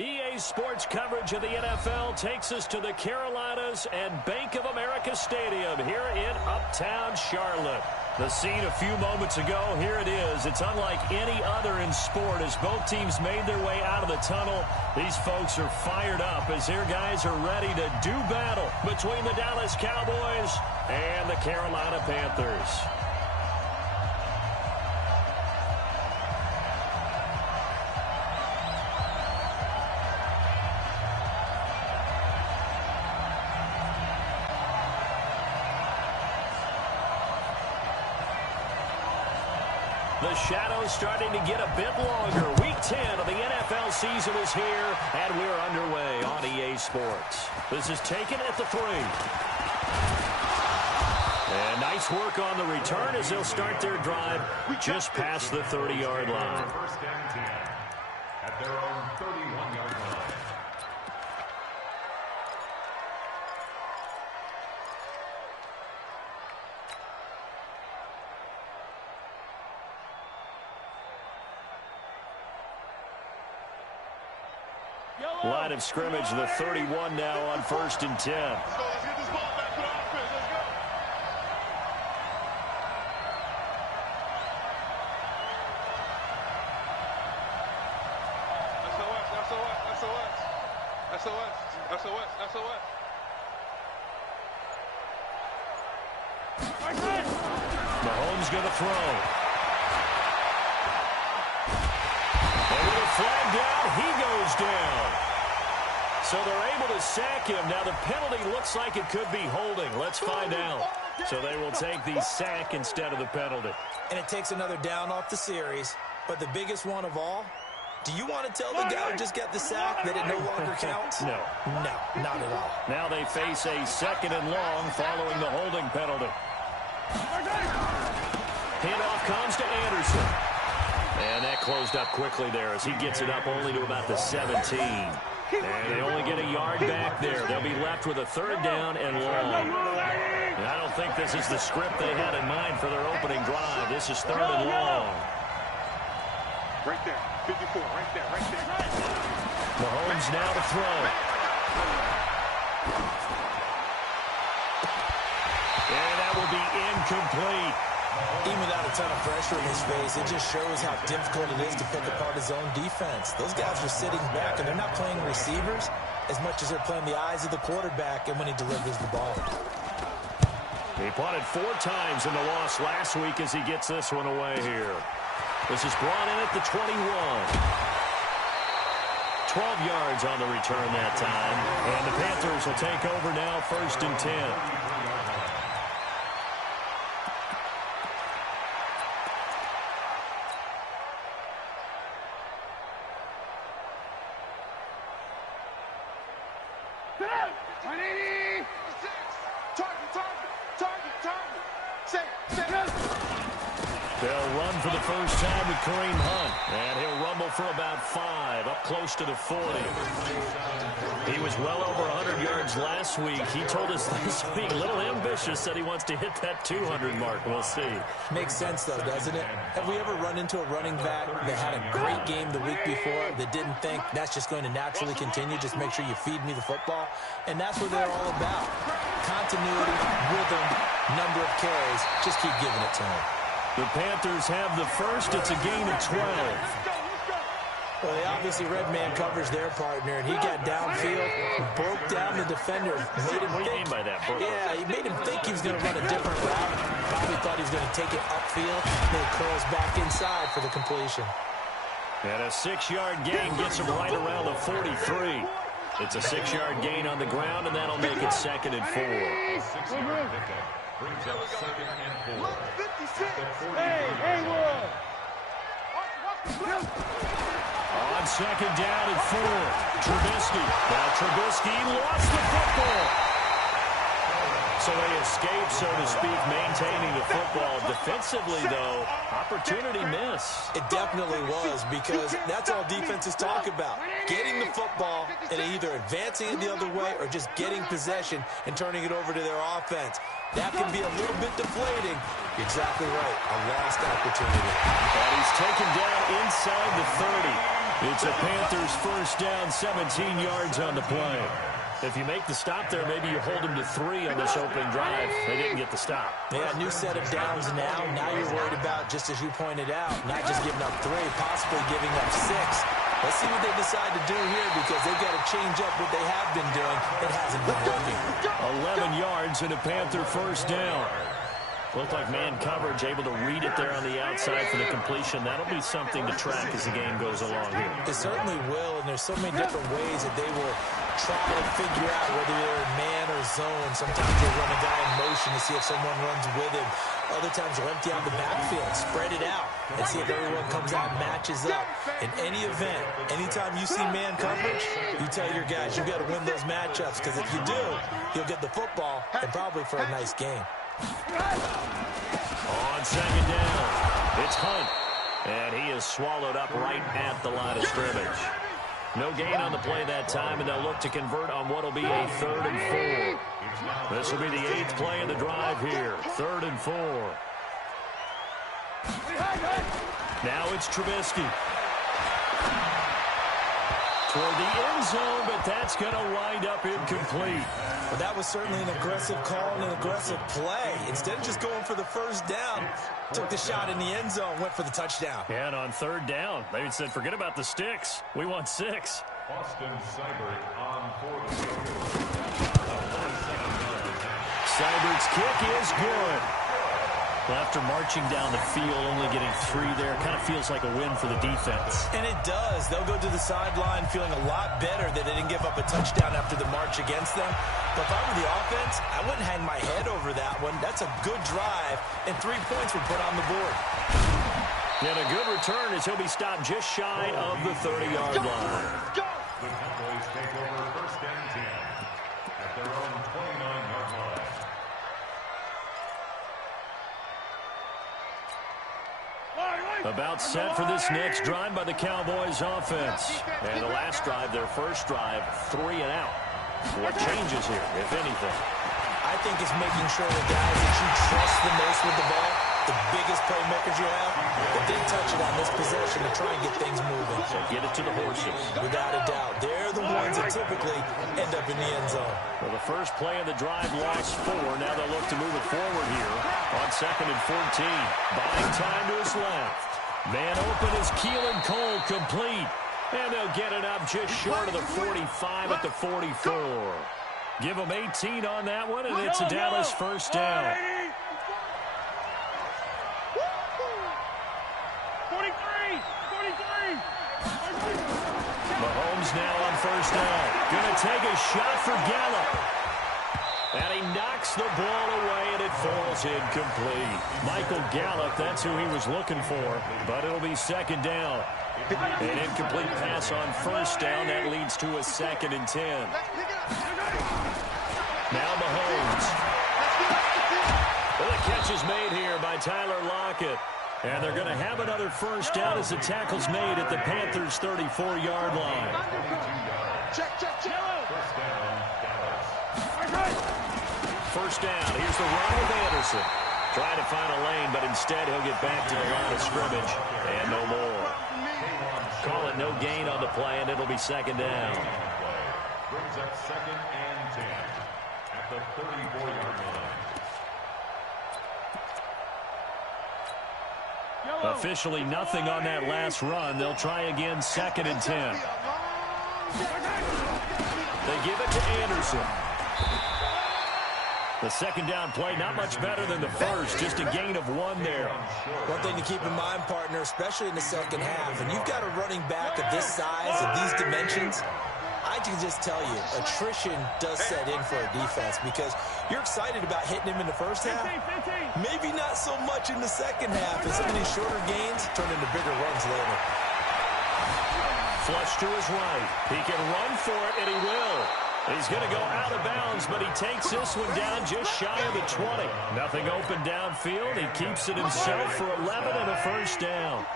EA Sports coverage of the NFL takes us to the Carolinas and Bank of America Stadium here in Uptown Charlotte. The scene a few moments ago, here it is. It's unlike any other in sport as both teams made their way out of the tunnel. These folks are fired up as their guys are ready to do battle between the Dallas Cowboys and the Carolina Panthers. The shadow's starting to get a bit longer. Week 10 of the NFL season is here, and we're underway on EA Sports. This is taken at the 3. And nice work on the return as they'll start their drive just past the 30-yard line. First and 10 at their own 31-yard line. Line of scrimmage, the 31 now on 1st and 10. Let's get this ball back to the offense. Let's go. SOS. Mahomes going to throw. And with a flag down, he goes down. So they're able to sack him. Now the penalty looks like it could be holding. Let's find out. So they will take the sack instead of the penalty. And it takes another down off the series. But the biggest one of all, do you want to tell the guy who just got the sack that it no longer counts? No. No, not at all. Now they face a 2nd and long following the holding penalty. Handoff comes to Anderson. And that closed up quickly there as he gets it up only to about the 17. And they only get a yard back there. They'll be left with a 3rd down and long. And I don't think this is the script they had in mind for their opening drive. This is 3rd and long. Right there. 54. Right there. Mahomes now to throw. And that will be incomplete. Even without a ton of pressure in his face, it just shows how difficult it is to pick apart his own defense. Those guys are sitting back, and they're not playing receivers as much as they're playing the eyes of the quarterback and when he delivers the ball. He punted 4 times in the loss last week as he gets this one away here. This is brought in at the 21. 12 yards on the return that time. And the Panthers will take over now 1st and 10. They'll run for the first time with Kareem Hunt. And he'll rumble for about 5, up close to the 40. He was well over 100 yards last week. He told us this week, a little ambitious, said he wants to hit that 200 mark. We'll see. Makes sense, though, doesn't it? Have we ever run into a running back that had a great game the week before that didn't think that's just going to naturally continue? Just make sure you feed me the football. And that's what they're all about. Continuity, rhythm, number of carries. Just keep giving it to him. The Panthers have the first. It's a gain of 12. Well, they obviously red man covers their partner, and he got downfield, broke down the defender, made him What do you mean by that, Brooke? Yeah, he made him think he was going to run a different route. Probably thought he was going to take it upfield, then it curls back inside for the completion. And a 6-yard gain gets him right around the 43. It's a 6-yard gain on the ground, and that'll make it 2nd and 4. 6-yard pickup brings up 2nd and 4. On 2nd down and 4. Trubisky. Now Trubisky lost the football. So they escape, so to speak, maintaining the football. Defensively, though, opportunity miss. It definitely was, because that's all defenses talk about. Getting the football and either advancing it the other way or just getting possession and turning it over to their offense. That can be a little bit deflating. Exactly right. A lost opportunity. And he's taken down inside the 30. It's a Panthers first down, 17 yards on the play. If you make the stop there, maybe you hold them to 3 on this opening drive. They didn't get the stop. Yeah, new set of downs now. Now you're worried about, just as you pointed out, not just giving up 3, possibly giving up 6. Let's see what they decide to do here, because they've got to change up what they have been doing. It hasn't been working. 11 yards and a Panther first down. Looked like man coverage, able to read it there on the outside for the completion. That'll be something to track as the game goes along here. It certainly will, and there's so many different ways that they will try to figure out whether they're in man or zone. Sometimes they'll run a guy in motion to see if someone runs with him. Other times they'll empty out the backfield, spread it out, and see if everyone comes out and matches up. In any event, anytime you see man coverage, you tell your guys you've got to win those matchups, because if you do, you'll get the football and probably for a nice game. On second down, it's Hunt, and he is swallowed up right at the line of scrimmage. No gain on the play that time, and they'll look to convert on what will be a 3rd and 4. This will be the 8th play of the drive here, 3rd and 4. Now it's Trubisky. Toward the end zone, but that's going to wind up incomplete. Well, that was certainly an aggressive call and an aggressive play. Instead of just going for the first down, took the shot in the end zone, went for the touchdown. And on 3rd down, they said, forget about the sticks. We want 6. Austin Seibert on 4th. Seibert's kick is good. Well, after marching down the field, only getting 3 there, kind of feels like a win for the defense. And it does. They'll go to the sideline feeling a lot better that they didn't give up a touchdown after the march against them. But if I were the offense, I wouldn't hang my head over that one. That's a good drive, and 3 points were put on the board. And a good return as he'll be stopped just shy of the 30-yard line. The Cowboys take over 1st and 10 at their own 29-yard line. About set for this next drive by the Cowboys offense. And the last drive, their first drive, 3 and out. What changes here, if anything? I think it's making sure the guys that you trust the most with the ball, the biggest playmakers you have, that they touch it on this possession to try and get things moving. So get it to the horses. Without a doubt. They're the ones that typically end up in the end zone. Well, the first play of the drive lost 4. Now they'll look to move it forward here on 2nd and 14. Buying time to his left. Man open is Keelan Cole, complete. And they'll get it up just short of the 45 at the 44. Give them 18 on that one, and it's a Dallas first down. 43. Mahomes now on first down. Going to take a shot for Gallup. And he knocks the ball away, and it falls incomplete. Michael Gallup, that's who he was looking for, but it'll be 2nd down. An incomplete pass on first down. That leads to a 2nd and 10. Now Mahomes. Well, the catch is made here by Tyler Lockett. And they're going to have another first down as the tackle's made at the Panthers' 34-yard line. Check. First down, Dallas. First down. Here's the run with Anderson. Trying to find a lane, but instead he'll get back to the line of scrimmage. And no more. Call it no gain on the play, and it'll be 2nd down. Brings up 2nd and 10 at the 34-yard line. Officially nothing on that last run. They'll try again, 2nd and 10. They give it to Anderson. The 2nd down play, not much better than the first, just a gain of 1 there. One thing to keep in mind, partner, especially in the second half, and you've got a running back of this size, of these dimensions, I can just tell you, attrition does set in for a defense because you're excited about hitting him in the first half. Maybe not so much in the second half, and some of these shorter gains turn into bigger runs later. Flush to his right. He can run for it, and he will. He's going to go out of bounds, but he takes this one down just shy of the 20. Nothing open downfield. He keeps it himself for 11 and a first down.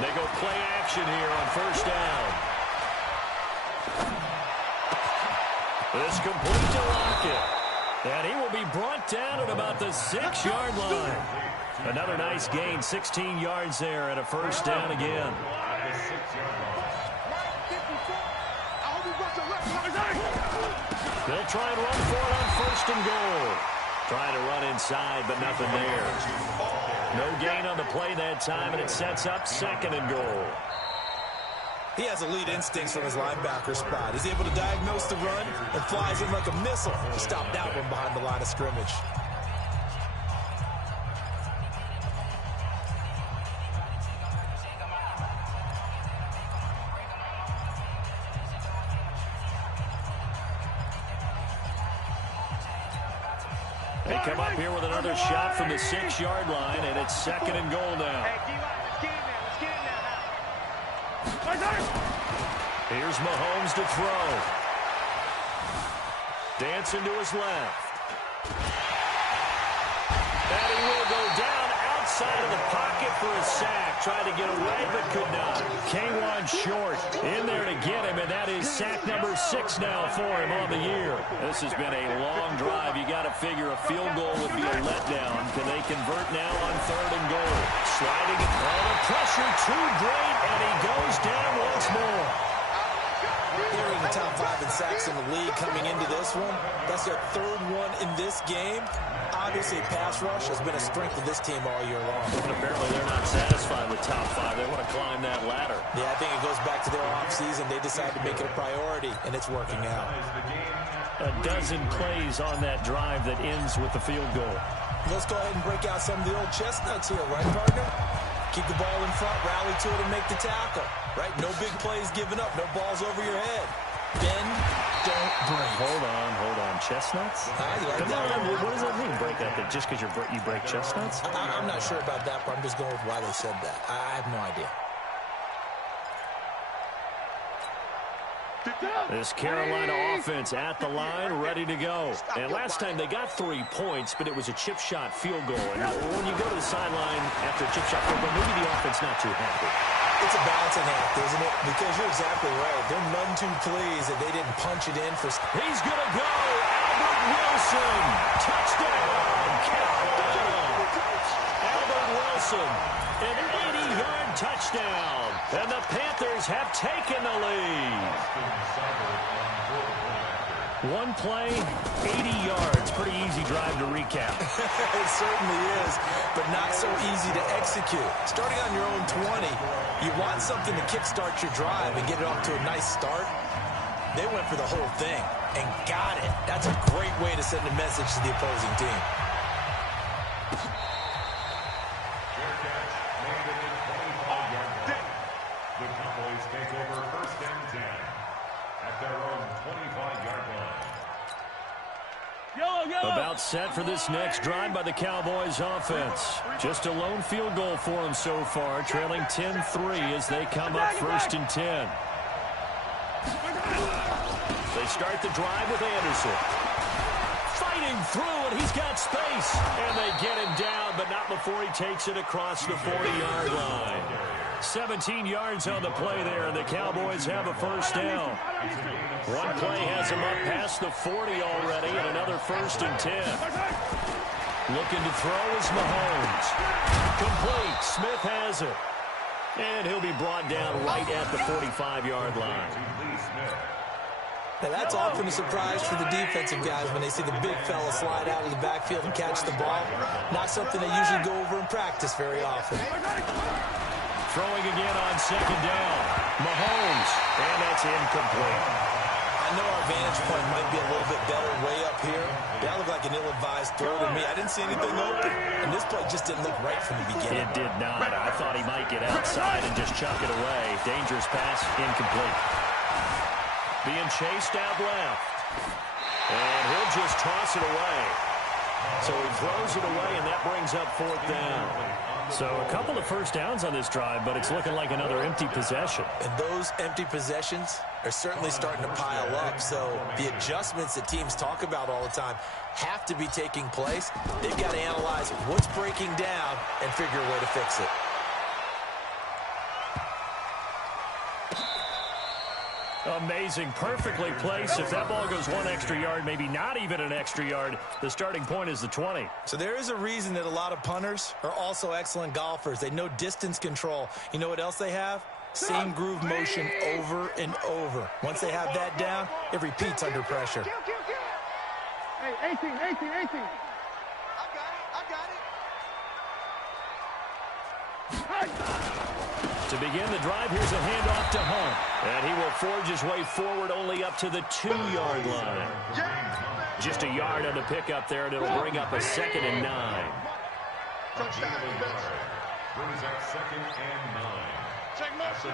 They go play action here on first down. This complete to Lockett. And he will be brought down at about the 6-yard line. Another nice gain, 16 yards there, and a first down again. They'll try and run for it on first and goal. Trying to run inside, but nothing there. No gain on the play that time, and it sets up second and goal. He has elite instincts from his linebacker spot. He's able to diagnose the run and flies in like a missile to stop that one behind the line of scrimmage. They come up here with another shot from the 6-yard line, and it's second and goal now. Here's Mahomes to throw. Dancing to his left. And he will go down outside of the pocket for a sack. Tried to get away, but could not. K1 short in there to get him, and that is sack number 6 now for him on the year. This has been a long drive. You got to figure a field goal would be a letdown. Can they convert now on third and goal? Sliding it. Oh, the pressure too great, and he goes down once more. They're in the top 5 in sacks in the league coming into this one. That's their third one in this game. Obviously, pass rush has been a strength of this team all year long. But apparently they're not satisfied with top 5. They want to climb that ladder. Yeah, I think it goes back to their offseason. They decided to make it a priority, and it's working out. A dozen plays on that drive that ends with the field goal. Let's go ahead and break out some of the old chestnuts here, right, partner? Keep the ball in front, rally to it, and make the tackle. Right? No big plays given up, no balls over your head. Bend, don't break. Hold on. Chestnuts? What does that mean, break out? That just because you break chestnuts? I'm not sure about that, but I'm just going with why they said that. I have no idea. This Carolina offense at the line, ready to go. And last time they got 3 points, but it was a chip shot field goal. And when you go to the sideline after a chip shot field goal, maybe the offense not too happy. It's a balancing act, isn't it? Because you're exactly right. They're none too pleased that they didn't punch it in for... He's going to go. Albert Wilson. Touchdown. Countdown. Albert Wilson. An 80-yard touchdown. And the Panthers have taken the lead. One play, 80 yards. Pretty easy drive to recap. It certainly is, but not so easy to execute. Starting on your own 20, you want something to kickstart your drive and get it off to a nice start. They went for the whole thing and got it. That's a great way to send a message to the opposing team. The Cowboys take over first and 10 at their own 25-yard line. About set for this next drive by the Cowboys offense. Just a lone field goal for them so far, trailing 10-3 as they come up first and 10. They start the drive with Anderson. Fighting through, and he's got space. And they get him down, but not before he takes it across the 40-yard line. 17 yards on the play there, and the Cowboys have a first down. One play has him up past the 40 already, and another first and 10. Looking to throw is Mahomes. Complete. Smith has it. And he'll be brought down right at the 45-yard line. Now that's often a surprise for the defensive guys when they see the big fella slide out of the backfield and catch the ball. Not something they usually go over in practice very often. Throwing again on second down. Mahomes, and that's incomplete. I know our vantage point might be a little bit better way up here. That looked like an ill-advised throw to me. I didn't see anything open, and this play just didn't look right from the beginning. It did not. I thought he might get outside and just chuck it away. Dangerous pass, incomplete. Being chased out left. And he'll just toss it away. So he throws it away, and that brings up fourth down. So a couple of first downs on this drive, but it's looking like another empty possession. And those empty possessions are certainly starting to pile up. So the adjustments that teams talk about all the time have to be taking place. They've got to analyze what's breaking down and figure a way to fix it. Amazing. Perfectly placed. If that ball goes one extra yard, maybe not even an extra yard, the starting point is the 20. So there is a reason that a lot of punters are also excellent golfers. They know distance control. You know what else they have? Same groove motion over and over. Once they have that down, it repeats under pressure. Hey, 18. I got it. To begin the drive, here's a handoff to Hunt. And he will forge his way forward only up to the 2-yard line. Just a yard on the pickup there, and it'll bring up a 2nd and 9. Brings up 2nd and 9. Check motion.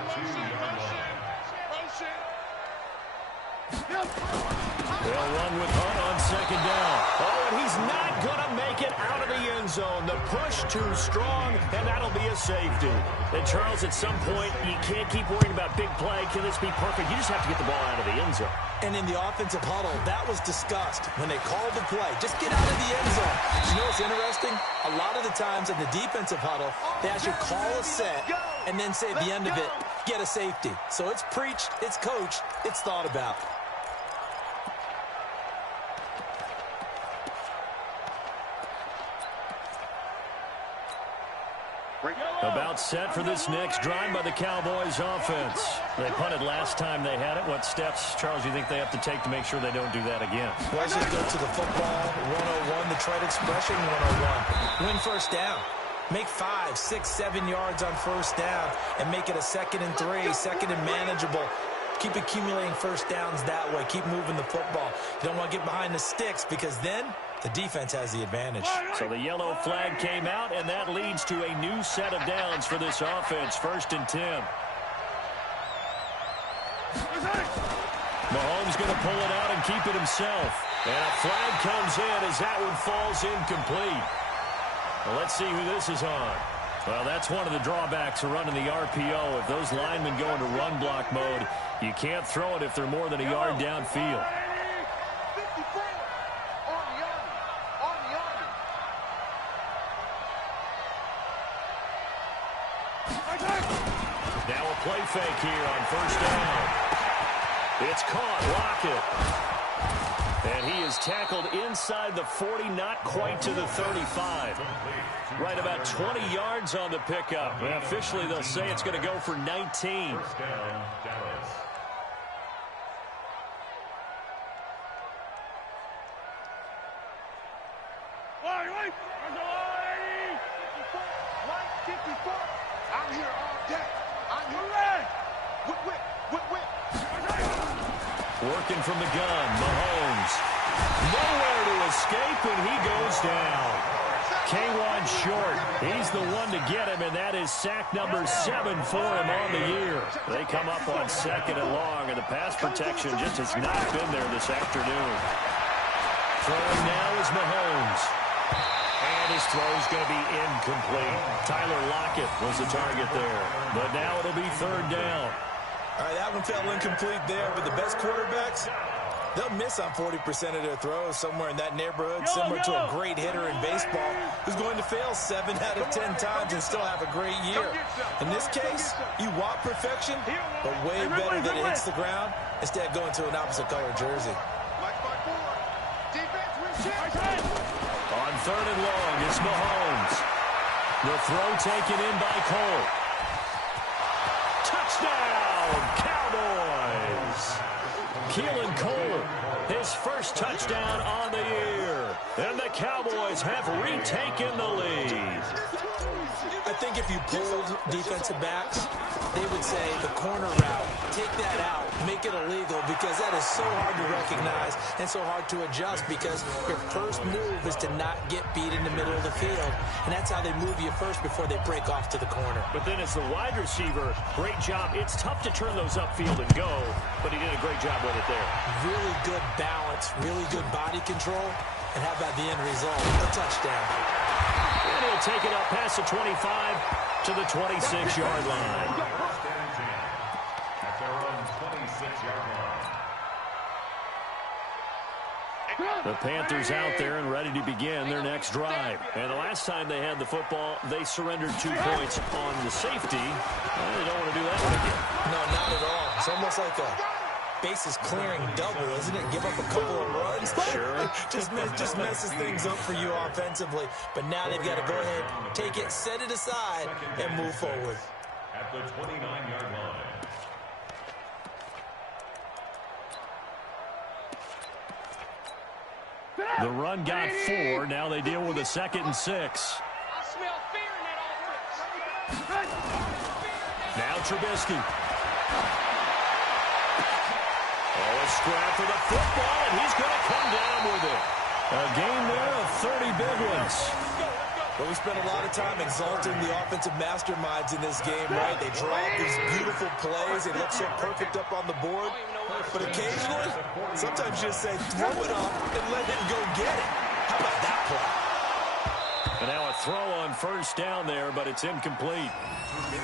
They'll run with Hunt on 2nd down. Oh, and he's not going to make it out of the end zone. The push too strong, and that'll be a safety. And, Charles, at some point, you can't keep worrying about big play. Can this be perfect? You just have to get the ball out of the end zone. And in the offensive huddle, that was discussed when they called the play. Just get out of the end zone. You know what's interesting? A lot of the times in the defensive huddle, they actually call a set and then say at the end of it, get a safety. So it's preached, it's coached, it's thought about. About set for this next drive by the Cowboys offense. They punted last time they had it. What steps, Charles, do you think they have to take to make sure they don't do that again? Well, let's just go to the football 101, the trade expression 101. Win first down. Make 5, 6, 7 yards on first down and make it a 2nd and 3, 2nd and manageable. Keep accumulating first downs that way. Keep moving the football. You don't want to get behind the sticks because then the defense has the advantage. So the yellow flag came out, and that leads to a new set of downs for this offense. 1st and 10. Mahomes going to pull it out and keep it himself. And a flag comes in as that one falls incomplete. Well, let's see who this is on. Well, that's one of the drawbacks of running the RPO. If those linemen go into run block mode, you can't throw it if they're more than a yard downfield. Now a play fake here on first down. It's caught. Lockett. And he is tackled inside the 40, not quite to the 35. Right about 20 yards on the pickup. Well, officially, they'll say it's going to go for 19. First down, Dallas. I'm here all day. I'm here. Whip. Working from the gun, Mahomes. Nowhere to escape, and he goes down. K1 short. He's the one to get him, and that is sack number 7 for him on the year. They come up on 2nd and long, and the pass protection just has not been there this afternoon. Throwing now is Mahomes. And his throw's going to be incomplete. Tyler Lockett was the target there. But now it'll be 3rd down. All right, that one fell incomplete there, but the best quarterbacks, they'll miss on 40% of their throws somewhere in that neighborhood, similar to a great hitter in baseball who's going to fail 7 out of 10 times and still have a great year. In this case, you want perfection, but way better that it hits the ground instead of going to an opposite color jersey. On 3rd and long, it's Mahomes. The throw taken in by Cole. Touchdown, Cowboys! Keelan Cole, his first touchdown on the year. And the Cowboys have retaken the lead. I think if you pulled defensive backs, they would say the corner route, take that out, make it illegal, because that is so hard to recognize and so hard to adjust because your first move is to not get beat in the middle of the field. And that's how they move you first before they break off to the corner. But then as the wide receiver, great job. It's tough to turn those upfield and go, but he did a great job with it there. Really good balance, really good body control. And how about the end result? A touchdown. And he'll take it up past the 25 to the 26-yard line. First and 10 at their own 26-yard line. The Panthers out there and ready to begin their next drive. And the last time they had the football, they surrendered 2 points on the safety. Well, they don't want to do that one again. No, not at all. It's almost like bases clearing double, isn't it? Give up a couple of runs. Sure. just messes things up for you offensively. But now they've got to go ahead, take it, set it aside, and move forward. At the 29-yard line. The run got 4. Now they deal with a 2nd and 6. I smell fear in that offense. Now Trubisky. Oh, a scrap for the football, and he's going to come down with it. A game there of 30 big ones. But we spent a lot of time exalting the offensive masterminds in this game, right? They draw up these beautiful plays. They look so perfect up on the board. But occasionally, sometimes you just say, throw it up and let him go get it. How about that play? And now a throw on first down there, but it's incomplete.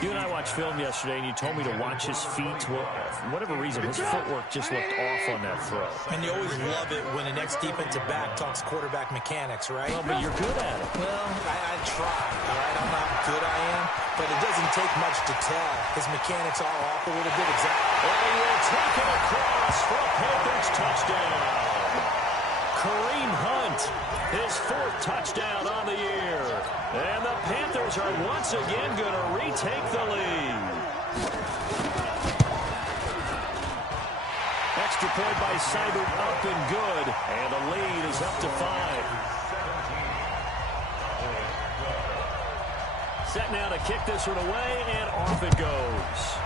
You and I watched film yesterday, and you told me to watch his feet. Well, for whatever reason, his footwork just looked off on that throw. And you always love it when the next defensive back talks quarterback mechanics, right? Well, but you're good at it. Well, I try, all right? I don't know how good I am, but it doesn't take much to tell. His mechanics are off a little bit, exactly. And he will take it across for a Panthers touchdown. Kareem Hunt, his 4th touchdown on the year. And the Panthers are once again going to retake the lead. Extra point by Seibert up and good. And the lead is up to 5. Set now to kick this one away, and off it goes.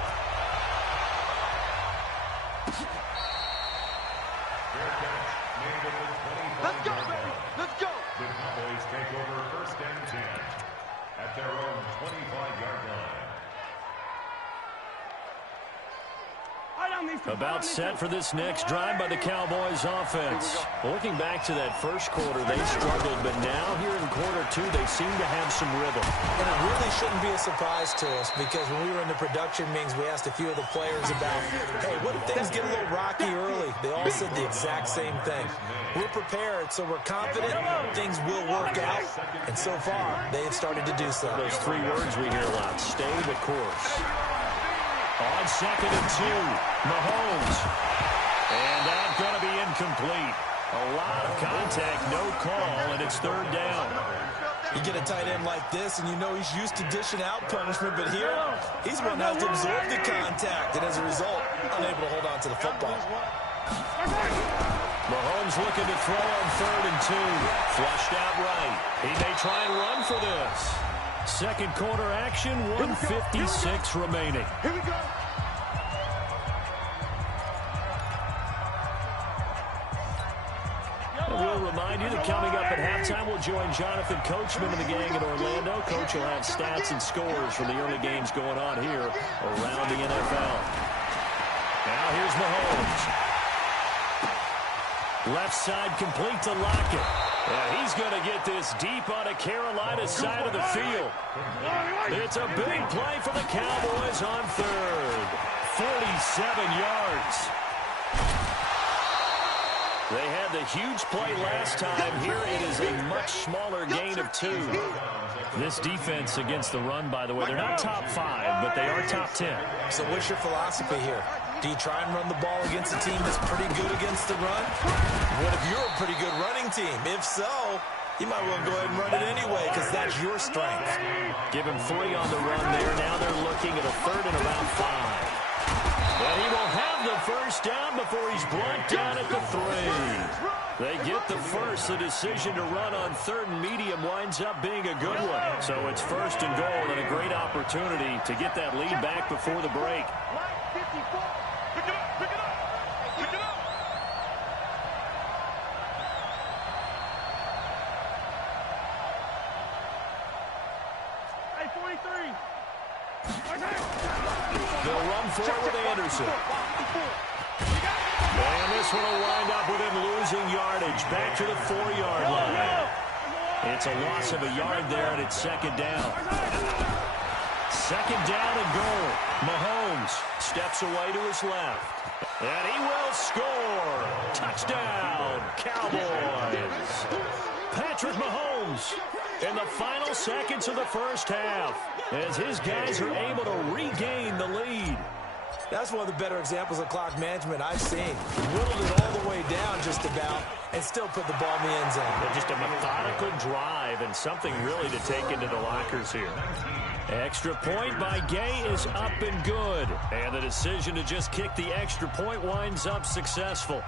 Let's go, baby. Let's go. The Cowboys take over 1st and 10 at their own 25-yard line. About set for this next drive by the Cowboys offense. Looking back to that first quarter, they struggled, but now here in quarter 2, they seem to have some rhythm. And it really shouldn't be a surprise to us, because when we were in the production meetings, we asked a few of the players about, hey, what if things get a little rocky early? They all said the exact same thing. We're prepared, so we're confident things will work out. And so far, they have started to do so. Those 3 words we hear a lot: stay the course. On 2nd and 2, Mahomes. And that's going to be incomplete. A lot of contact, no call, and it's 3rd down. You get a tight end like this, and you know he's used to dishing out punishment, but here, he's one that has to absorb the contact, and as a result, unable to hold on to the football. Mahomes looking to throw on 3rd and 2. Flushed out right. He may try and run for this. Second quarter action, 1:56 remaining. Here we go. We'll remind you that coming up at halftime, we'll join Jonathan Coachman and the gang in Orlando. Coach will have stats and scores from the early games going on here around the NFL. Now here's Mahomes. Left side complete to Lockett. And he's going to get this deep on a Carolina side of the field. It's a big play for the Cowboys on 3rd. 47 yards. They had the huge play last time. Here it is a much smaller gain of 2. This defense against the run, by the way, they're not top 5, but they are top 10. So what's your philosophy here? Do you try and run the ball against a team that's pretty good against the run? What if you're a pretty good running team? If so, you might well go ahead and run it anyway, because that's your strength. Give him 3 on the run there. Now they're looking at a 3rd and about 5. And he will have the first down before he's brought down at the 3. They get the first. The decision to run on 3rd and medium winds up being a good one. So it's 1st and goal, and a great opportunity to get that lead back before the break. Pick it up, pick it up, pick it up. Hey, 43. They'll run forward with Anderson. And this one will wind up with him losing yardage. Back to the 4-yard line. It's a loss of a yard there, and it's 2nd down. 2nd down and goal. Mahomes steps away to his left. And he will score. Touchdown, Cowboys. Patrick Mahomes in the final seconds of the first half, as his guys are able to regain the lead. That's one of the better examples of clock management I've seen. Whittled it all the way down just about and still put the ball in the end zone. Yeah, just a methodical drive and something really to take into the lockers here. Extra point by Gay is up and good. And the decision to just kick the extra point winds up successful.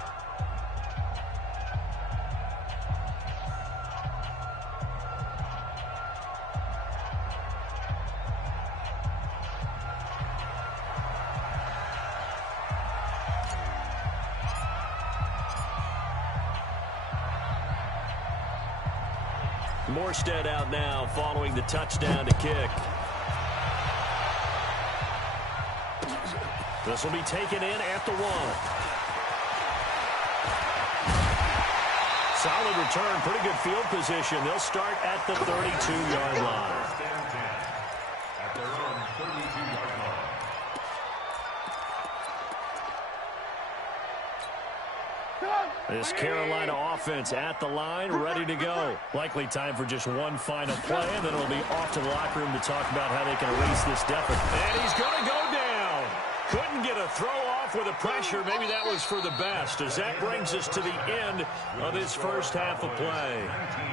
Morstead out now following the touchdown to kick. This will be taken in at the 1. Solid return, pretty good field position. They'll start at the 32-yard line. At their own 32-yard line. This Carolina offense at the line, ready to go. Likely time for just one final play, and then it'll be off to the locker room to talk about how they can erase this deficit. And he's going to go down. Couldn't get a throw off with the pressure. Maybe that was for the best, as that brings us to the end of this first half of play.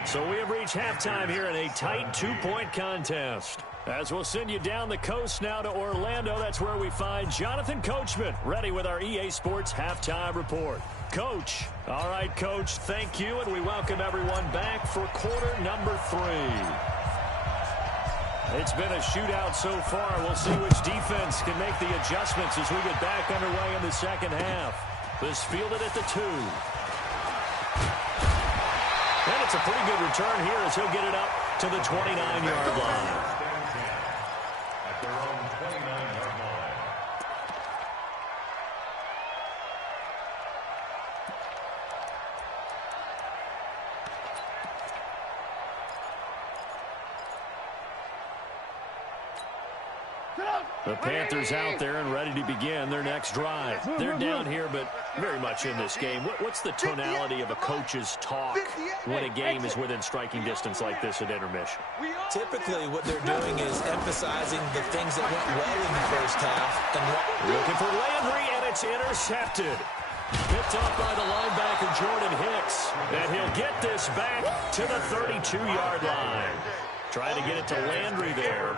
So we have reached halftime here in a tight 2-point contest. As we'll send you down the coast now to Orlando, that's where we find Jonathan Coachman, ready with our EA Sports Halftime Report. Coach. All right, Coach, thank you, and we welcome everyone back for quarter number 3. It's been a shootout so far. We'll see which defense can make the adjustments as we get back underway in the second half. This fielded at the 2. And it's a pretty good return here as he'll get it up to the 29-yard line. At their own 29-yard line. The Panthers out there and ready to begin their next drive. They're down here, but very much in this game. What's the tonality of a coach's talk when a game is within striking distance like this at intermission? Typically, what they're doing is emphasizing the things that went well in the first half. And looking for Landry, and it's intercepted. Picked up by the linebacker, Jordan Hicks. And he'll get this back to the 32-yard line. Trying to get it to Landry there.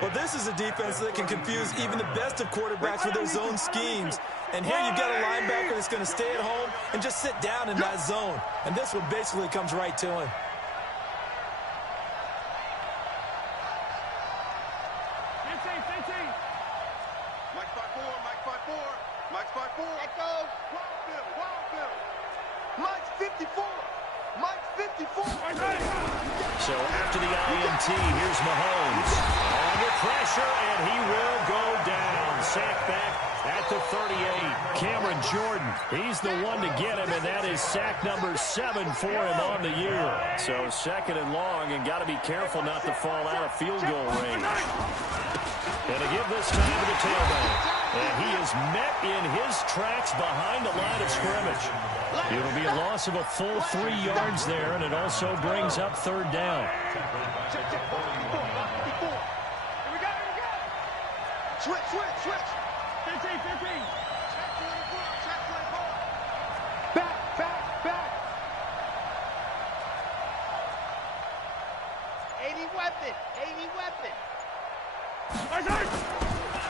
Well, this is a defense that can confuse even the best of quarterbacks with their zone schemes. And here you've got a linebacker that's going to stay at home and just sit down in that zone. And this one basically comes right to him. So after the INT, here's Mahomes. Under pressure, and he will go down. Sack back at the 38. Cameron Jordan, he's the one to get him, and that is sack number 7 for him on the year. So second and long, and got to be careful not to fall out of field goal range. And to give this time to the tailback. And he is met in his tracks behind the line of scrimmage. It'll be a loss of a full 3 yards there, and it also brings up third down. Switch. 15. Back. 80 weapon.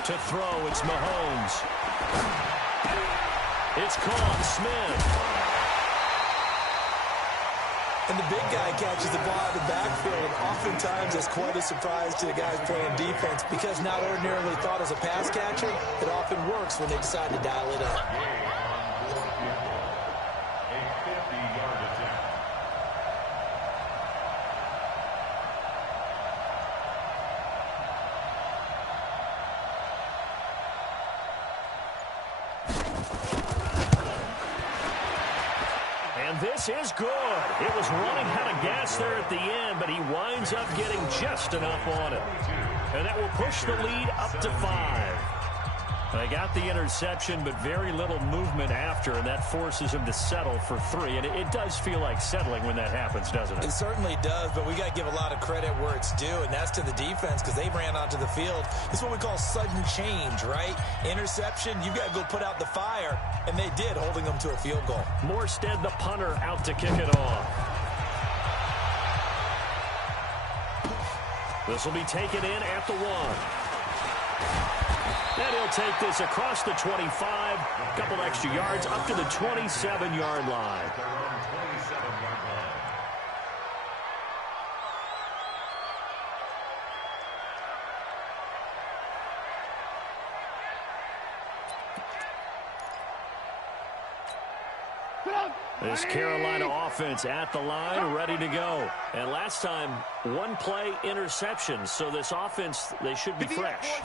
To throw, it's Mahomes. It's caught, Smith. And the big guy catches the ball out of the backfield, and oftentimes that's quite a surprise to the guys playing defense, because not ordinarily thought as a pass catcher, it often works when they decide to dial it up. A 50-yard attempt. This is good. It was running out of gas there at the end, but he winds up getting just enough on it. And that will push the lead up to 5. They got the interception, but very little movement after, and that forces him to settle for 3. And it does feel like settling when that happens, doesn't it? It certainly does, but we got to give a lot of credit where it's due, and that's to the defense because they ran onto the field. It's what we call sudden change, right? Interception, you got to go put out the fire, and they did, holding them to a field goal. Morstead, the punter, out to kick it off. This will be taken in at the 1. And he'll take this across the 25, a couple extra yards, up to the 27-yard line. This Carolina offense at the line, ready to go. And last time, 1-play interception. So this offense, they should be fresh.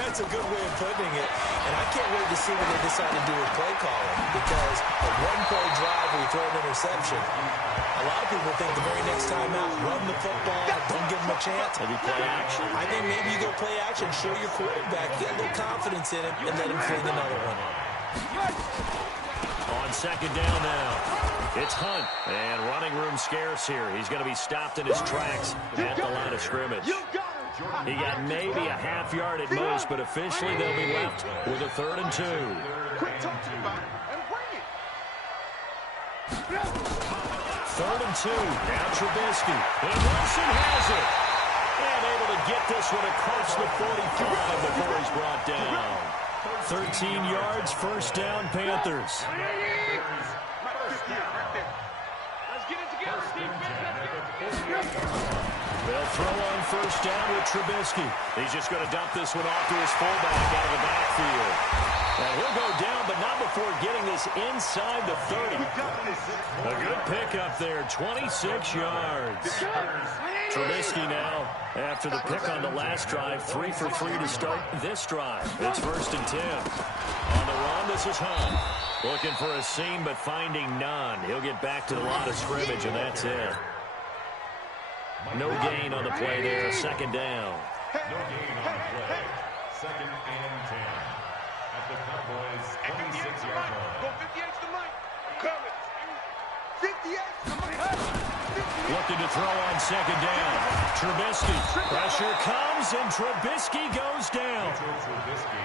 That's a good way of putting it. And I can't wait to see what they decide to do with play calling. Because a 1-play drive where you throw an interception, a lot of people think the very next time out, run the football, don't give them a chance. Maybe play action. I think maybe you go play action, show your quarterback, get a little confidence in him, and let him fling another one. On second down now, it's Hunt, and running room scarce here. He's going to be stopped in his tracks at the line of scrimmage. He got maybe a half yard at most, but officially they'll be left with a 3rd and 2. Third and 2, now Trubisky, and Wilson has it. And able to get this one across the 45 before he's brought down. 13 yards, first down, Panthers. Let's get it together, Steve. They'll throw on first down with Trubisky. He's just going to dump this one off to his fullback out of the backfield. And he'll go down, but not before getting this inside the 30. A good pickup there, 26 yards. Trubisky now, after the pick on the last drive, 3 for 3 to start this drive. It's 1st and 10. On the run, this is Hunt. Looking for a seam, but finding none. He'll get back to the line of scrimmage, and that's it. No gain on the play there, 2nd down. No gain on the play. 2nd and 10. At the Cowboys' 26-yard line. Go 58 to the mic. Coming. 58 to the mic. Looking to throw on 2nd down. Trubisky. Pressure comes, and Trubisky goes down.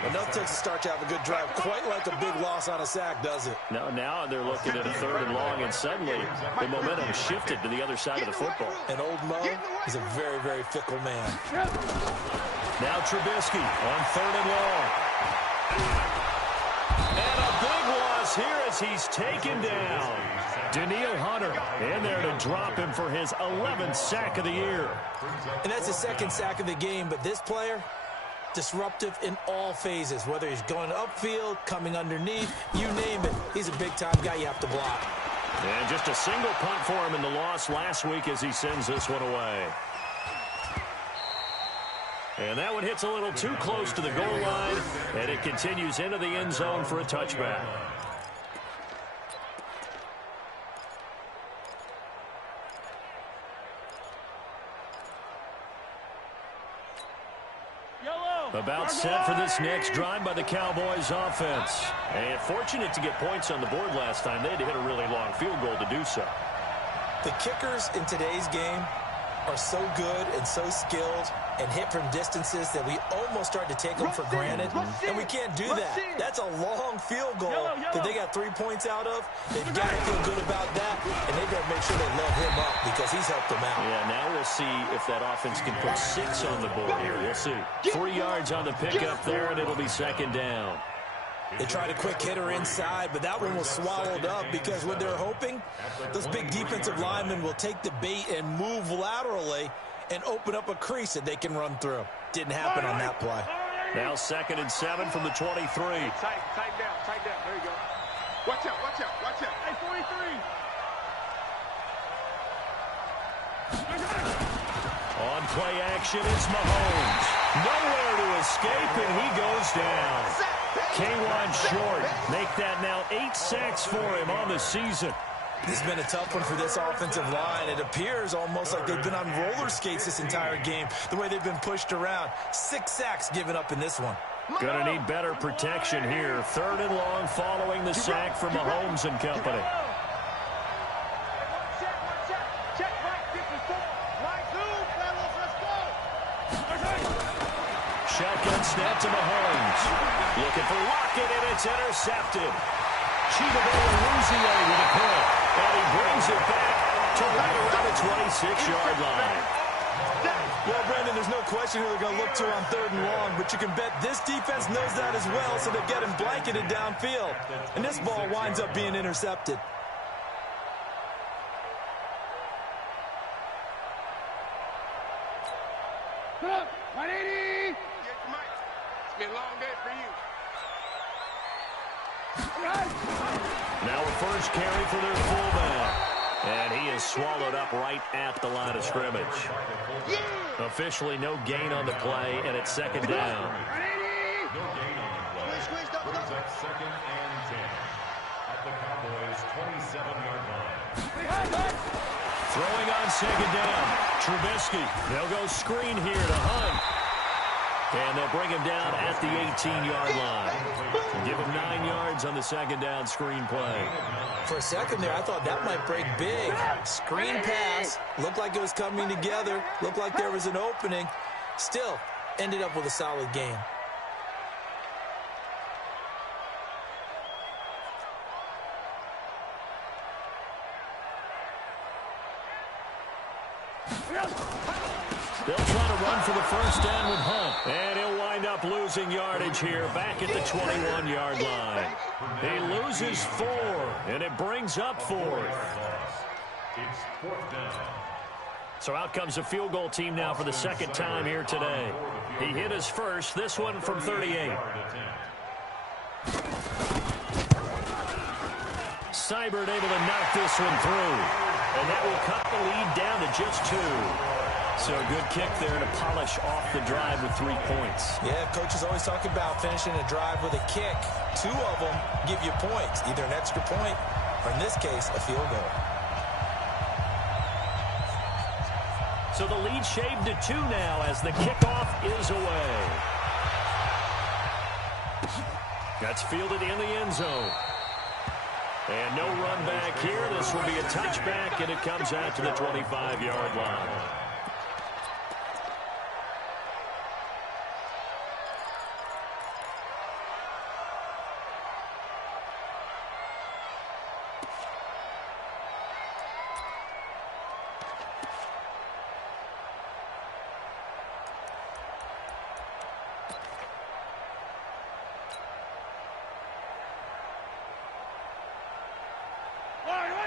Enough takes to start to have a good drive. Quite like a big loss on a sack, does it? Now they're looking at a 3rd and long, and suddenly the momentum shifted to the other side of the football. And old Mo is a very, very fickle man. Now Trubisky on 3rd and long. And a big loss here as he's taken down. Danielle Hunter in there to drop him for his 11th sack of the year. And that's his 2nd sack of the game, but this player, disruptive in all phases, whether he's going upfield, coming underneath, you name it. He's a big-time guy you have to block. And just a single punt for him in the loss last week as he sends this one away. And that one hits a little too close to the goal line, and it continues into the end zone for a touchback. About set for this next drive by the Cowboys offense. And fortunate to get points on the board last time. They had to hit a really long field goal to do so. The kickers in today's game are so good and so skilled and hit from distances that we almost start to take them for granted. And we can't do that. That's a long field goal that they got 3 points out of. They've got to feel good about that, and they've got to make sure they load him up because he's helped them out. Yeah, now we'll see if that offense can put 6 on the board here. We'll see. 3 yards on the pickup there, and it'll be 2nd down. They tried a quick hitter inside, but that one was swallowed up because what they're hoping, those big defensive linemen will take the bait and move laterally and open up a crease that they can run through. Didn't happen on that play. Now 2nd and 7 from the 23. Tighten down. There you go. Watch out. Hey, 43. On play action, it's Mahomes. Nowhere to escape, and he goes down. K1 short. Make that now 8 sacks for him on the season. This has been a tough one for this offensive line. It appears almost like they've been on roller skates this entire game, the way they've been pushed around. 6 sacks given up in this one. Gonna need better protection here. 3rd and long following the sack from Mahomes and company. Shotgun snap to Mahomes. Looking for Lockett, and it's intercepted. Chidobe Awuzie with a pick. And he brings it back to right around the 26-yard line. Well, Brandon, there's no question who they're going to look to on 3rd and long, but you can bet this defense knows that as well, so they're getting blanketed downfield. And this ball winds up being intercepted. Come on, 180. It's been a long day for you. Now a first carry for their fullback. And he is swallowed up right at the line of scrimmage. Officially no gain on the play, and it's 2nd down. No gain on the play. Brings up 2nd and 10 at the Cowboys' 27-yard line. Throwing on 2nd down. Trubisky. They'll go screen here to Hunt. And they'll bring him down at the 18-yard line. Give him 9 yards on the 2nd down screen play. For a second there, I thought that might break big. Screen pass. Looked like it was coming together. Looked like there was an opening. Still, ended up with a solid game. They'll try to run for the first down with Hunt. And he'll wind up losing yardage here back at the 21-yard line. He loses 4, and it brings up 4th. It's 4th down. So out comes a field goal team now for the 2nd time here today. He hit his first, this one from 38. Seibert able to knock this one through. And that will cut the lead down to just 2. So a good kick there to polish off the drive with 3 points. Yeah, coaches always talk about finishing a drive with a kick. 2 of them give you points, either an extra point or, in this case, a field goal. So the lead shaved to 2 now as the kickoff is away. That's fielded in the end zone. And no run back here. This will be a touchback, and it comes out to the 25-yard line.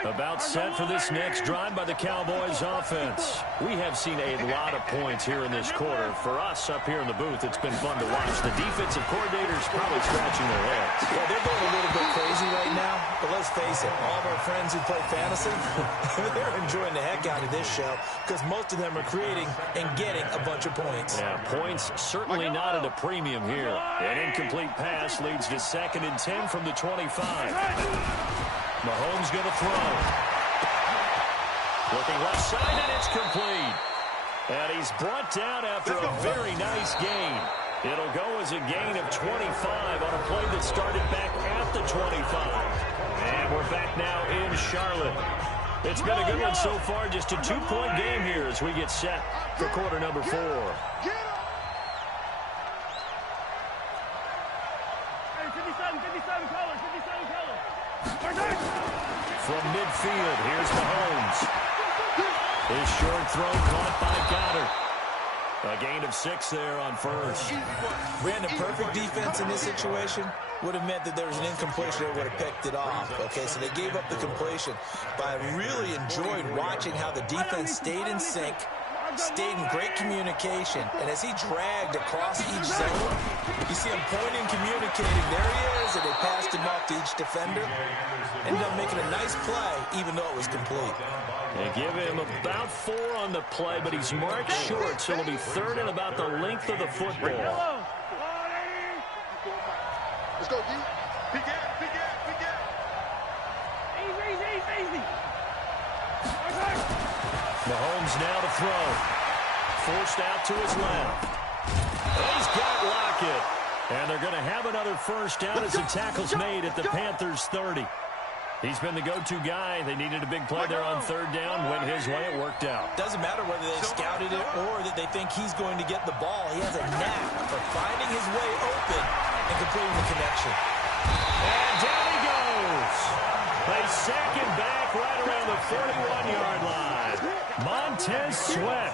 About set for this next drive by the Cowboys offense. We have seen a lot of points here in this quarter. For us up here in the booth, it's been fun to watch. The defensive coordinators probably scratching their heads. Yeah, they're going a little bit crazy right now, but let's face it, all of our friends who play fantasy, they're enjoying the heck out of this show because most of them are creating and getting a bunch of points. Yeah, points certainly not at a premium here. An incomplete pass leads to 2nd and 10 from the 25. Mahomes going to throw. Looking left side, and it's complete. And he's brought down after a very nice gain. It'll go as a gain of 25 on a play that started back at the 25. And we're back now in Charlotte. It's been a good one so far. Just a 2-point game here as we get set for quarter number 4. From midfield, here's Mahomes. His short throw caught by Goddard. A gain of 6 there on first. Brandon, perfect defense in this situation would have meant that there was an incompletion that would have picked it off. Okay, so they gave up the completion. But I really enjoyed watching how the defense stayed in sync, stayed in great communication, and as he dragged across each zone, you see him pointing, communicating. There he is, and they passed him off to each defender. Ended up making a nice play, even though it was complete. They give him about 4 on the play, but he's marked short, so it'll be 3rd and about the length of the football. Let's go, D. Big gap, big gap, big gap. Easy. Mahomes now to throw. Forced out to his left. And he's got Lockett. And they're going to have another first down as the tackle's made at the Panthers 30. He's been the go-to guy. They needed a big play there on third down. Went his way. It worked out. Doesn't matter whether they scouted it or that they think he's going to get the ball. He has a knack for finding his way open and completing the connection. And down he goes. They sack him back right around the 41-yard line. Montez Sweat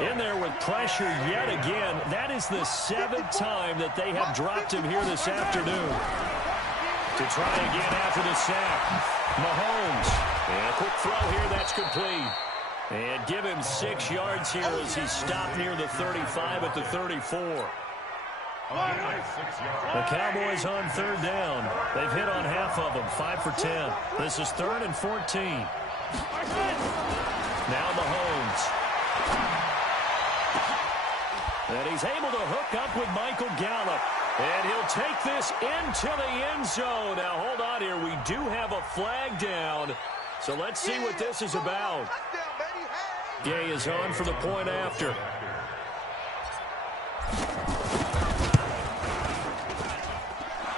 in there with pressure yet again. That is the 7th time that they have dropped him here this afternoon. To try again after the sack. Mahomes. And a quick throw here. That's complete. And give him 6 yards here as he stopped near the 35 at the 34. The Cowboys on third down. They've hit on half of them. 5 for 10. This is 3rd and 14. Now Mahomes. And he's able to hook up with Michael Gallup. And he'll take this into the end zone. Now, hold on here. We do have a flag down. So let's see what this is about. Gay is on for the point after.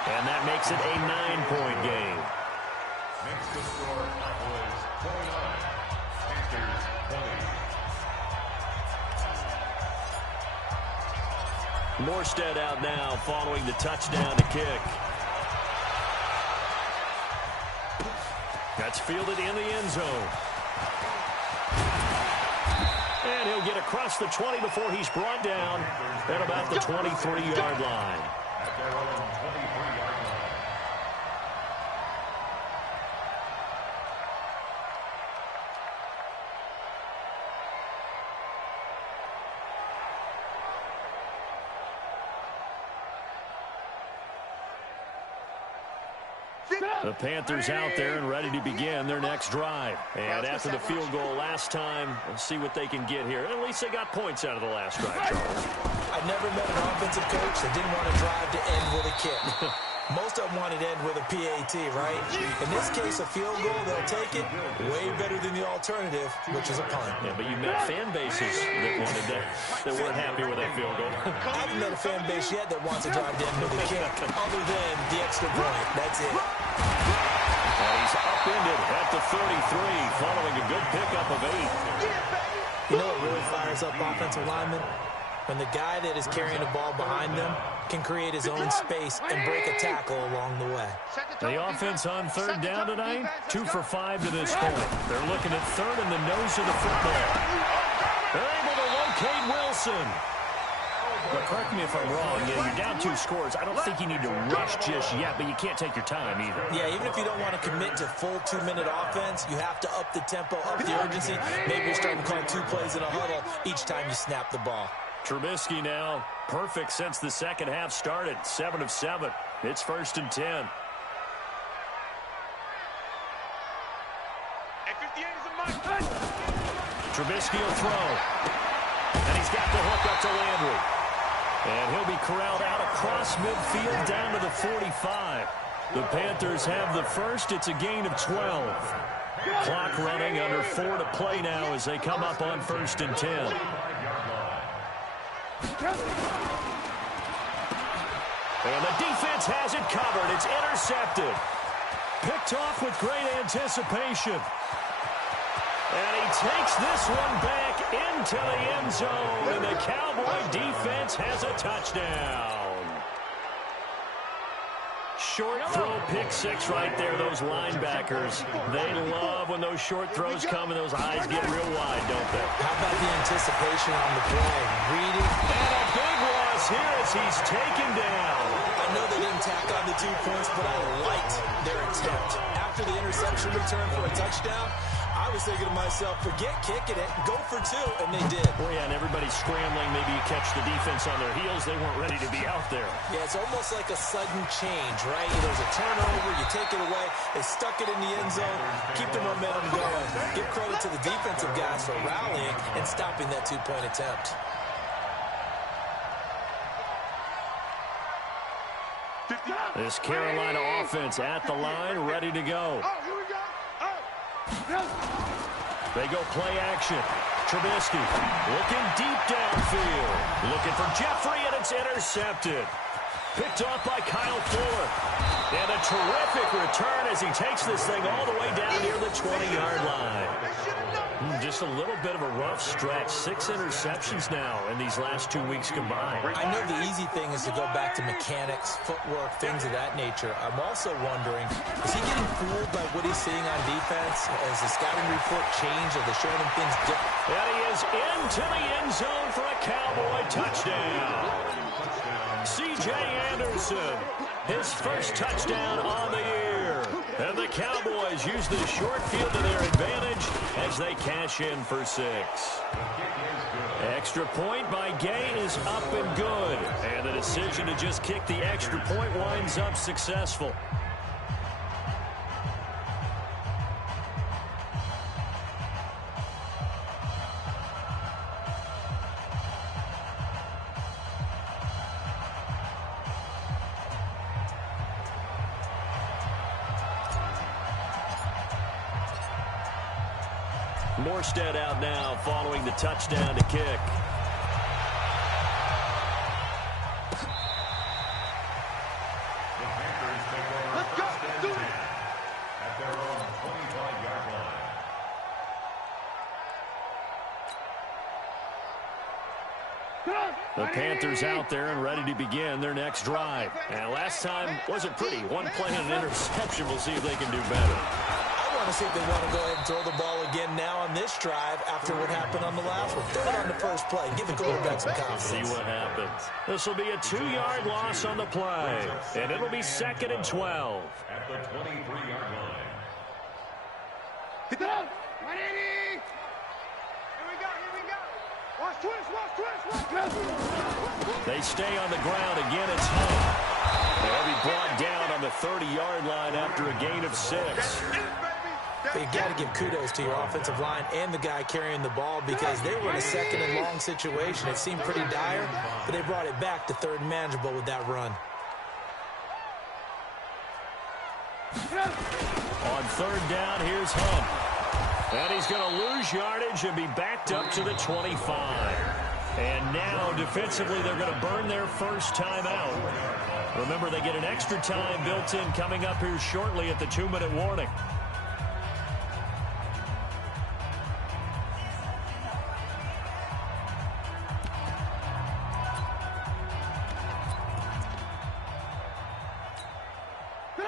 And that makes it a 9-point game. Next to score, Cowboys 29, Panthers 20. Morstead out now following the touchdown to kick. That's fielded in the end zone. And he'll get across the 20 before he's brought down at about the 23-yard line. At their own 23-yard line. The Panthers out there and ready to begin their next drive. And after the field goal last time, we'll see what they can get here. At least they got points out of the last drive, Charles. I've never met an offensive coach that didn't want to drive to end with a kick. Most of them wanted to end with a PAT, right? In this case, a field goal, they'll take it. Way better than the alternative, which is a punt. Yeah, but you met fan bases that weren't happy with that field goal. I haven't met a fan base yet that wants to drive to end with a kick, other than the extra point. That's it. And he's upended at the 33, following a good pickup of 8. You know what really fires up offensive linemen? When the guy that is carrying the ball behind them can create his own space and break a tackle along the way. The offense on third down tonight, 2 for 5 to this point. They're looking at third in the nose of the football. They're able to locate Wilson. But correct me if I'm wrong. Yeah, you're down 2 scores. I don't think you need to rush just yet, but you can't take your time either. Yeah, even if you don't want to commit to full 2-minute offense, you have to up the tempo, up the urgency. Maybe you're starting to call 2 plays in a huddle each time you snap the ball. Trubisky now perfect since the second half started. 7 of 7. It's 1st and 10. Trubisky will throw. And he's got the hook up to Landry. And he'll be corralled out across midfield down to the 45. The Panthers have the first. It's a gain of 12. Clock running under 4 to play now as they come up on 1st and 10. And the defense has it covered. It's intercepted. Picked off with great anticipation. And he takes this one back into the end zone. And the Cowboy defense has a touchdown. Short throw, pick 6 right there. Those linebackers, they love when those short throws come and those eyes get real wide, don't they? How about the anticipation on the play? Reading. And a big loss here as he's taken down. I know they didn't tack on the 2 points, but I liked their attempt. After the interception return for a touchdown, I was thinking to myself, forget kicking it, go for 2, and they did. Well, yeah, and everybody's scrambling. Maybe you catch the defense on their heels. They weren't ready to be out there. Yeah, it's almost like a sudden change, right? There's a turnover, you take it away, they stuck it in the end zone, keep the momentum going. Give credit to the defensive guys for rallying and stopping that 2-point attempt. This Carolina offense at the line, ready to go. They go play action. Trubisky looking deep downfield. Looking for Jeffrey, and it's intercepted. Picked off by Kyle Fuller. And a terrific return as he takes this thing all the way down near the 20-yard line. Just a little bit of a rough stretch. 6 interceptions now in these last 2 weeks combined. I know the easy thing is to go back to mechanics, footwork, things of that nature. I'm also wondering, is he getting fooled by what he's seeing on defense? Has the scouting report changed? Are they showing him things different? And he is into the end zone for a Cowboy touchdown. C.J. Anderson, his first touchdown on the year. And the Cowboys use the short field to their advantage as they cash in for 6. Extra point by Gay is up and good. And the decision to just kick the extra point winds up successful. Morstead out now following the touchdown to kick. Let's go. Do it. At their own 25-yard line. The Panthers out there and ready to begin their next drive. And last time wasn't pretty. One play and an interception. We'll see if they can do better. I want to see if they want to go ahead and throw the ball again now on this drive after what happened on the last one. Throw it on the first play. Give the quarterback some confidence. See what happens. This will be a 2-yard loss on the play. And it'll be 2nd and 12. At the 23-yard line. Get down. 180. Here we go. Here we go. Watch twist. Watch twist. Watch twist. They stay on the ground. Again, it's Hunt. They'll be brought down on the 30-yard line after a gain of 6. But you got to give kudos to your offensive line and the guy carrying the ball because they were in a 2nd and long situation. It seemed pretty dire, but they brought it back to 3rd and manageable with that run. On 3rd down, here's Hunt. And he's going to lose yardage and be backed up to the 25. And now, defensively, they're going to burn their first timeout. Remember, they get an extra time built in coming up here shortly at the 2-minute warning.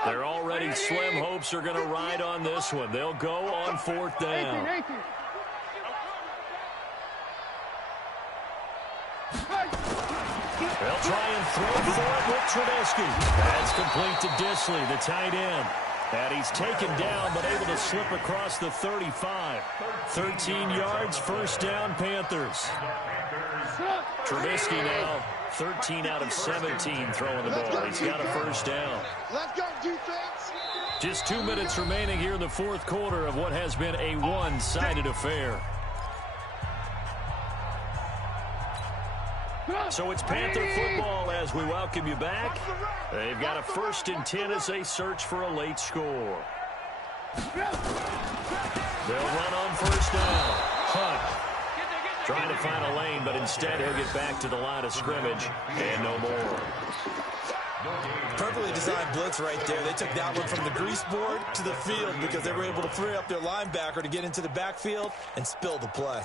They're already slim hopes are going to ride on this one. They'll go on 4th down. They'll try and throw for it with Trubisky. That's complete to Disley, the tight end. And he's taken down, but able to slip across the 35. 13 yards, 1st down, Panthers. Trubisky now, 13 out of 17 throwing the ball. He's got a 1st down. Let's go, defense. Just 2 minutes remaining here in the 4th quarter of what has been a one-sided affair. So it's Panther football as we welcome you back. They've got a 1st and 10 as they search for a late score. They'll run on 1st down. Hunt trying to find a lane, but instead he'll get back to the line of scrimmage and no more. Perfectly designed blitz right there. They took that one from the grease board to the field because they were able to free up their linebacker to get into the backfield and spill the play.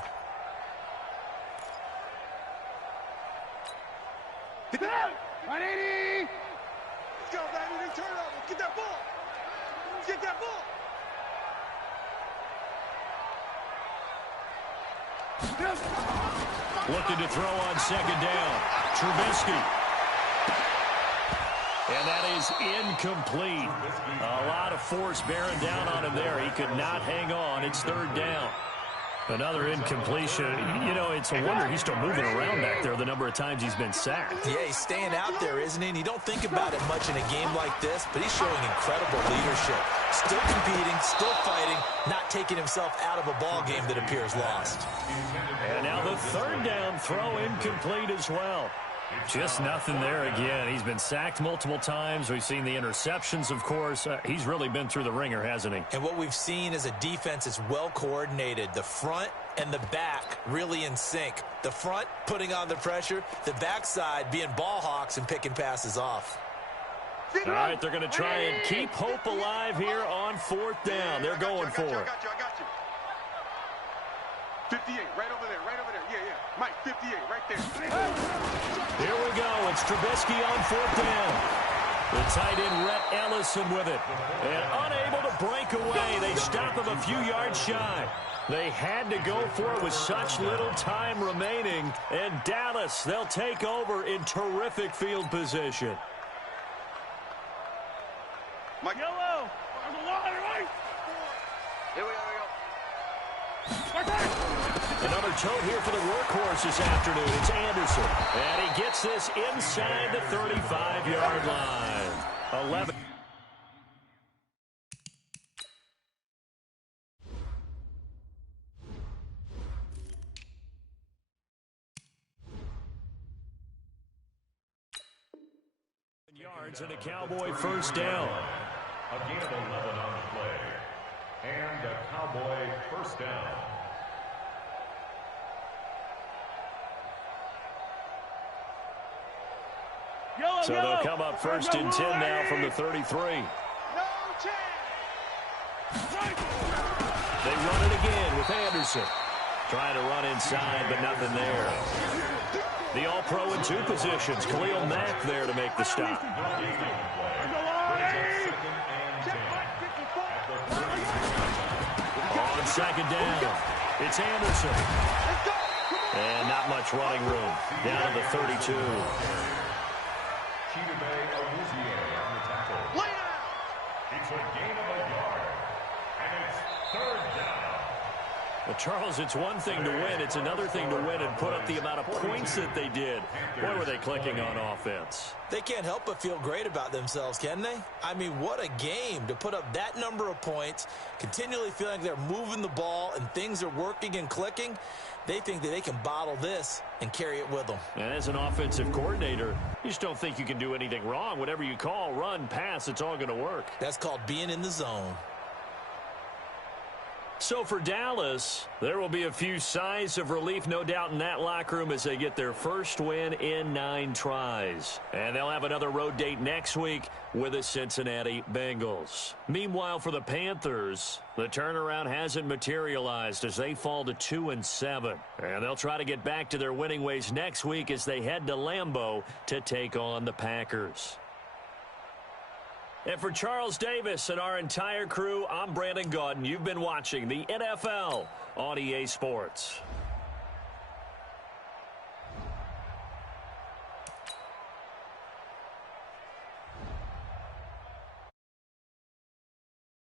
Get that! 180! Let's go, baby. They turn over. Get that ball. Get that ball. Looking to throw on 2nd down. Trubisky. And that is incomplete. A lot of force bearing down on him there. He could not hang on. It's 3rd down. Another incompletion. You know, it's a wonder he's still moving around back there the number of times he's been sacked. Yeah, he's staying out there, isn't he? And you don't think about it much in a game like this, but he's showing incredible leadership. Still competing, still fighting, not taking himself out of a ball game that appears lost. And now the 3rd down throw incomplete as well. Just nothing there again. He's been sacked multiple times. We've seen the interceptions, of course. He's really been through the ringer, hasn't he? And what we've seen is a defense is well coordinated. The front and the back really in sync. The front putting on the pressure, the backside being ball hawks and picking passes off. All right, they're going to try and keep hope alive here on 4th down. They're going for it. I got you. 58, right over there. Yeah. Mike, 58, right there. Here we go. It's Trubisky on 4th down. The tight end, Rhett Ellison, with it. And unable to break away. They stop him a few yards shy. They had to go for it with such little time remaining. And Dallas, they'll take over in terrific field position. Mike. Yellow. Here we go. Another tote here for the workhorse this afternoon. It's Anderson. And he gets this inside the 35-yard line. 11. Yards and a Cowboy first down. A gain of 11 on the play. And a Cowboy first down. So they'll come up first and 10 now from the 33. No chance. They run it again with Anderson. Trying to run inside, but nothing there. The All-Pro in 2 positions. Khalil Mack there to make the stop. On 2nd down, it's Anderson. And not much running room. Down to the 32. It's a gain of a yard. And it's 3rd down. Well, Charles, it's one thing to win. It's another thing to win and put up the amount of points that they did. Boy, were they clicking on offense. They can't help but feel great about themselves, can they? I mean, what a game to put up that number of points, continually feeling like they're moving the ball and things are working and clicking. They think that they can bottle this and carry it with them. And as an offensive coordinator, you just don't think you can do anything wrong. Whatever you call, run, pass, it's all going to work. That's called being in the zone. So for Dallas, there will be a few sighs of relief, no doubt, in that locker room as they get their first win in 9 tries. And they'll have another road date next week with the Cincinnati Bengals. Meanwhile, for the Panthers, the turnaround hasn't materialized as they fall to 2-7. And they'll try to get back to their winning ways next week as they head to Lambeau to take on the Packers. And for Charles Davis and our entire crew, I'm Brandon Gaudin. You've been watching the NFL on EA Sports.